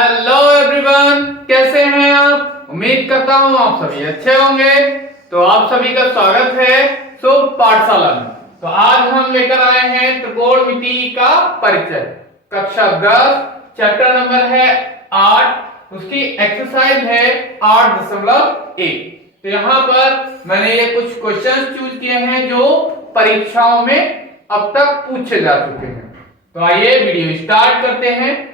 Hello everyone, कैसे हैं आप। उम्मीद करता हूं आप सभी अच्छे होंगे। तो आप सभी का स्वागत है शुभ पाठशाला में। तो आज हम लेकर आए हैं त्रिकोणमिति का परिचय, कक्षा 10, चैप्टर नंबर है 8, उसकी एक्सरसाइज है 8.1। तो यहाँ पर मैंने ये कुछ क्वेश्चंस चूज किए हैं जो परीक्षाओं में अब तक पूछे जा चुके हैं। तो आइए वीडियो स्टार्ट करते हैं।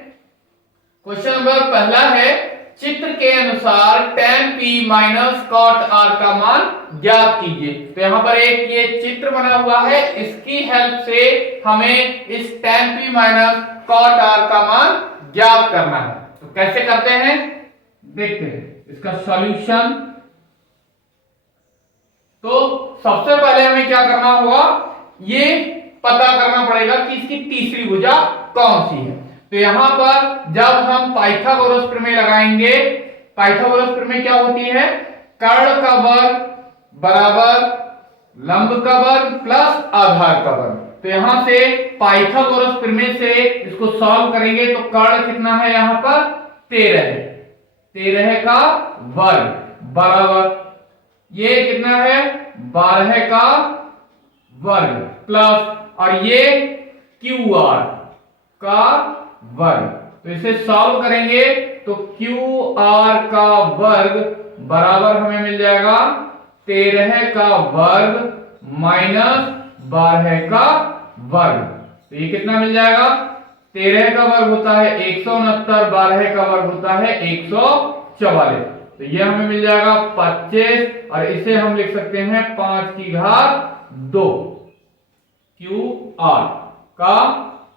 क्वेश्चन नंबर पहला है, चित्र के अनुसार tan p minus cot r का मान ज्ञात कीजिए। तो यहाँ पर एक ये चित्र बना हुआ है, इसकी हेल्प से हमें इस tan p minus cot r का मान ज्ञात करना है। तो कैसे करते हैं देखते हैं इसका सॉल्यूशन। तो सबसे पहले हमें क्या करना होगा, ये पता करना पड़ेगा कि इसकी तीसरी भुजा कौन सी है। तो यहां पर जब हम पाइथागोरस प्रमेय लगाएंगे, पाइथागोरस प्रमेय क्या होती है, कर्ण का वर्ग बराबर लंब का वर्ग प्लस आधार का वर्ग। तो यहां से पाइथागोरस प्रमेय से इसको सॉल्व करेंगे तो कर्ण कितना है, यहां पर 13 है, 13 का वर्ग बराबर ये कितना है 12 का वर्ग प्लस और ये QR का वर्ग। तो इसे सॉल्व करेंगे तो QR का वर्ग बराबर हमें मिल जाएगा 13 का वर्ग माइनस 12 का वर्ग। तो ये कितना मिल जाएगा, 13 का वर्ग होता है 169, 12 का वर्ग होता है 144। तो ये हमें मिल जाएगा 25 और इसे हम लिख सकते हैं 5 की घात 2 QR का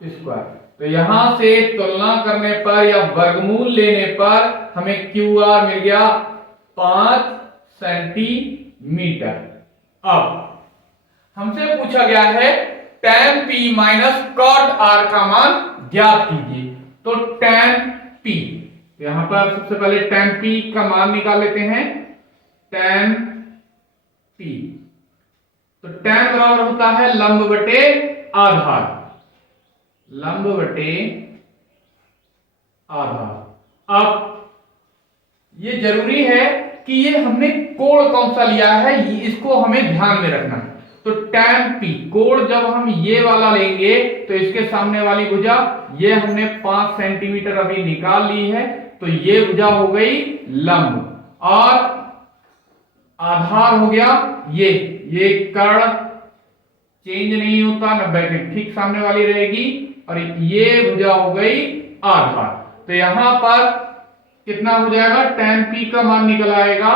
स्क्वायर। तो यहां से तुलना करने पर या वर्गमूल लेने पर हमें QR मिल गया 5 सेंटीमीटर। अब हमसे पूछा गया है tan p minus cot r का मान ज्ञात कीजिए। तो tan p, तो यहां पर सबसे पहले tan p का मान निकाल लेते हैं। tan p, तो tan बराबर होता है लंब बटे आधार, लंब बटे आधार। अब ये जरूरी है कि ये हमने कोण कौन सा लिया है, इसको हमें ध्यान में रखना है। तो tan p कोण जब हम ये वाला लेंगे तो इसके सामने वाली भुजा ये हमने 5 सेंटीमीटर अभी निकाल ली है, तो ये भुजा हो गई लंब और आधार हो गया ये कर्ण चेंज नहीं होता, 90 के ठीक सामने वाली रहेगी और ये भुजा हो गई आधार। तो यहां पर कितना हो जाएगा, tan p का मान निकल आएगा,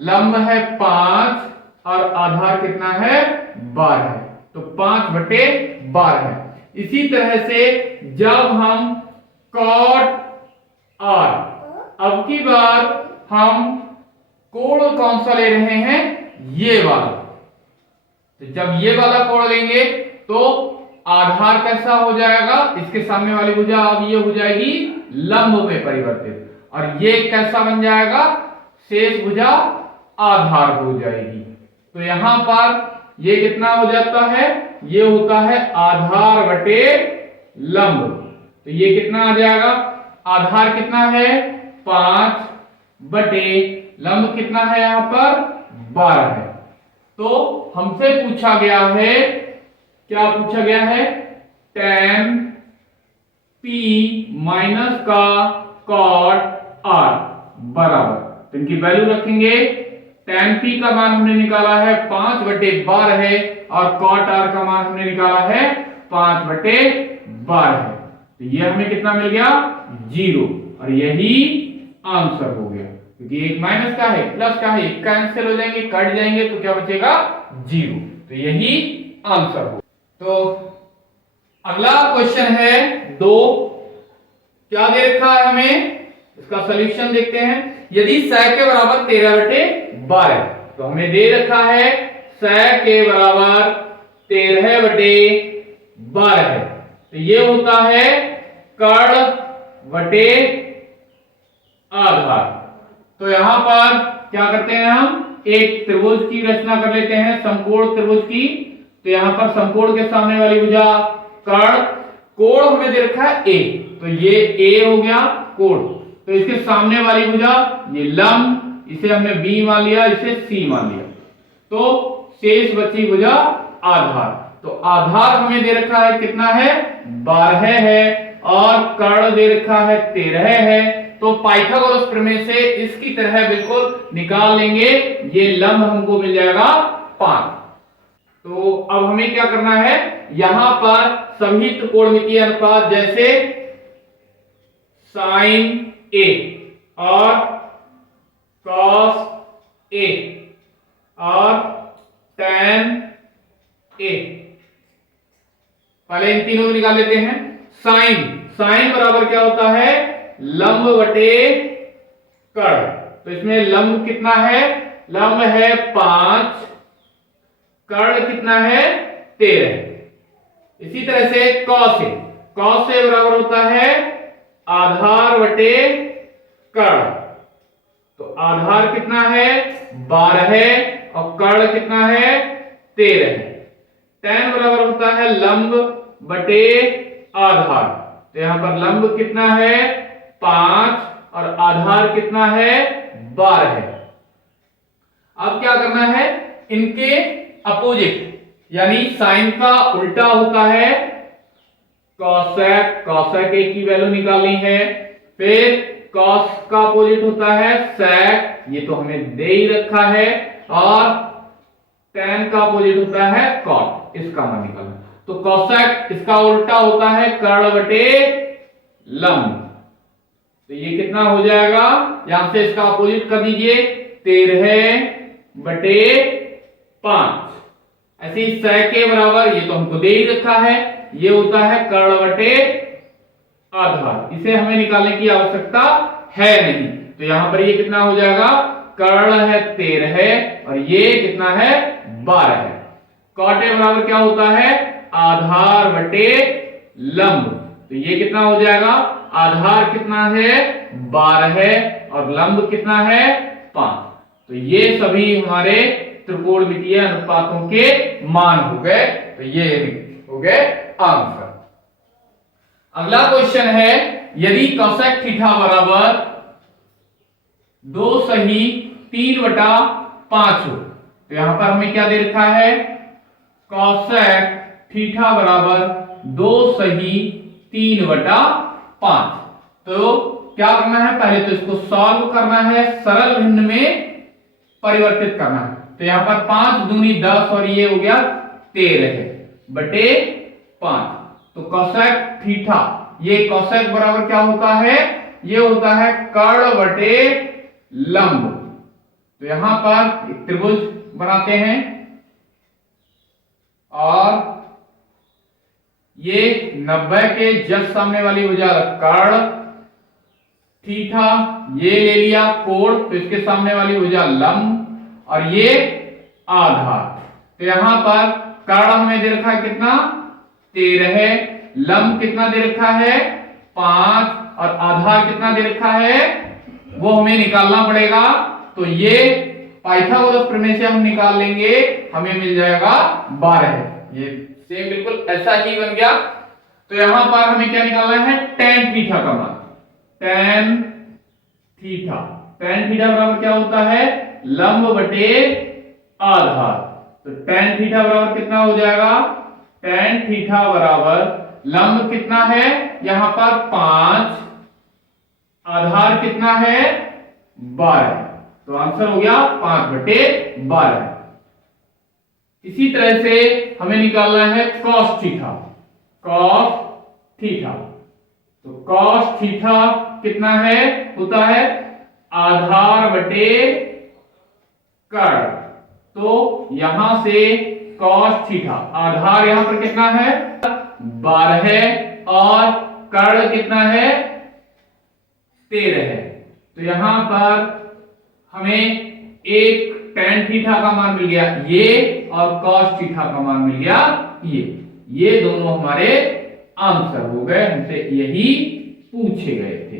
लंब है 5 और आधार कितना है 12, तो 5/12। इसी तरह से जब हम cot r, अब की बार हम कोण कौन सा ले रहे हैं, ये वाला। तो जब ये वाला कोण लेंगे तो आधार कैसा हो जाएगा, इसके सामने वाली भुजा अब ये हो जाएगी लंब में परिवर्तित और ये कैसा बन जाएगा, शेष भुजा आधार हो जाएगी। तो यहां पर ये कितना हो जाता है, ये होता है आधार बटे लंब। तो ये कितना आ जाएगा, आधार कितना है 5 बटे लंब कितना है यहां पर 12 है। तो हमसे पूछा गया है, क्या पूछा गया है, tan p माइनस का cot r बराबर, तो इनकी वैल्यू रखेंगे। tan p का मान हमने निकाला है 5/12 है और cot r का मान हमने निकाला है 5/12 है। तो ये हमें कितना मिल गया 0 और यही आंसर हो गया, क्योंकि एक माइनस का है प्लस का है, कैंसिल हो जाएंगे, कट जाएंगे, तो क्या बचेगा 0। तो यही आंसर हो। तो अगला क्वेश्चन है 2, क्या दे रखा है हमें, इसका सॉल्यूशन देखते हैं। यदि सै के बराबर 13/12, तो हमें दे रखा है सै के बराबर 13/12 है, तो ये होता है कर्ण बटे आधार। तो यहां पर क्या करते हैं, हम एक त्रिभुज की रचना कर लेते हैं, समकोण त्रिभुज की। तो यहां पर समकोण के सामने वाली भुजा कर्ण, कोण हमें दे रखा है a, तो ये a हो गया कोण, तो इसके सामने वाली भुजा ये लंब, इसे हमने बी मान लिया, इसे सी मान लिया, तो शेष बची भुजा आधार। तो आधार हमें दे रखा है कितना है 12 है और कर्ण दे रखा है 13 है। तो पाइथागोरस प्रमेय से इसकी तरह बिल्कुल निकाल लेंगे, ये लंब हमको मिल जाएगा 5। तो अब हमें क्या करना है, यहां पर सभी त्रिकोणमितीय अनुपात जैसे साइन ए और कॉस ए और टैन ए, पहले इन तीनों को निकाल लेते हैं। साइन, साइन बराबर क्या होता है लंब बटे कर्ण। तो इसमें लंब कितना है, लंब है 5, कर्ण कितना है 13। इसी तरह से कॉस ए, कॉस ए बराबर होता है आधार बटे कर्ण। तो आधार कितना है 12 है और कर्ण कितना है 13 है। टैन बराबर होता है लंब बटे आधार। तो यहां पर लंब कितना है 5 और आधार कितना है 12 है। अब क्या करना है, इनके अपोजिट यानी साइन का उल्टा होता है कॉसेक, कॉसेक ए की वैल्यू निकालनी है। फिर कॉस का अपोजिट होता है सेक, ये तो हमें दे ही रखा है, और टैन का अपोजिट होता है कॉट, इसका मान निकालना। तो कॉसेक इसका उल्टा होता है कर्ण बटे लंब। तो ये कितना हो जाएगा, यहां से इसका अपोजिट कर दीजिए 13 बटे 5। ऐसे ही सेक के बराबर, ये तो हमको दे ही रखा है, ये होता है कर्ण बटे आधार। इसे हमें निकालने की आवश्यकता है नहीं। तो यहां पर ये कितना हो जाएगा, कर्ण है 13 है और ये कितना है 12 है। कॉट ए बराबर क्या होता है आधार बटे लंब। तो ये कितना हो जाएगा, आधार कितना है 12 है और लंब कितना है 5। तो ये सभी हमारे त्रिकोणमितीय अनुपातों के मान हो गए। तो ये हो गए आंसर। अगला क्वेश्चन है, यदि कोसेक थीटा बराबर 2 सही 3/5 हो, तो यहां पर हमें क्या दे रखा है कोसेक थीटा बराबर 2 सही 3/5। तो क्या करना है, पहले तो इसको सॉल्व करना है, सरल भिन्न में परिवर्तित करना है। तो यहां पर 5 दूनी 10 और ये हो गया 13 है बटे 5। तो कोसेक थीटा, ये कोसेक बराबर क्या होता है, ये होता है कर्ण बटे लंब। तो यहां पर एक त्रिभुज बनाते हैं और ये 90 के जस्ट सामने वाली भुजा कर्ण, थीटा ये ले लिया कोण, तो इसके सामने वाली भुजा लंब और ये आधार। तो यहां पर कर्ण हमें दे रखा है कितना 13 है, लंब कितना दे रखा है 5 और आधार कितना दे रखा है वो हमें निकालना पड़ेगा। तो ये पाइथागोरस प्रमेय से हम निकाल लेंगे, हमें मिल जाएगा 12। ये सेम बिल्कुल ऐसा ही बन गया। तो यहां पर हमें क्या निकालना है tan थीटा का मान। tan थीटा, tan थीटा बराबर क्या होता है लंब बटे आधार। तो tan थीटा बराबर कितना हो जाएगा, tan थीटा बराबर लंब कितना है यहां पर 5, आधार कितना है 12। तो आंसर हो गया 5/12। इसी तरह से हमें निकालना है cos थीटा, cos थीटा। तो cos थीटा कितना है, होता है आधार बटे कर्ण। तो यहां से cos थीटा, आधार यहां पर कितना है 12 है और कर्ण कितना है 13 है। तो यहां पर हमें एक tan थीटा का मान मिल गया ये और cos थीटा का मान मिल गया ये दोनों हमारे आंसर हो गए, हमसे यही पूछे गए थे।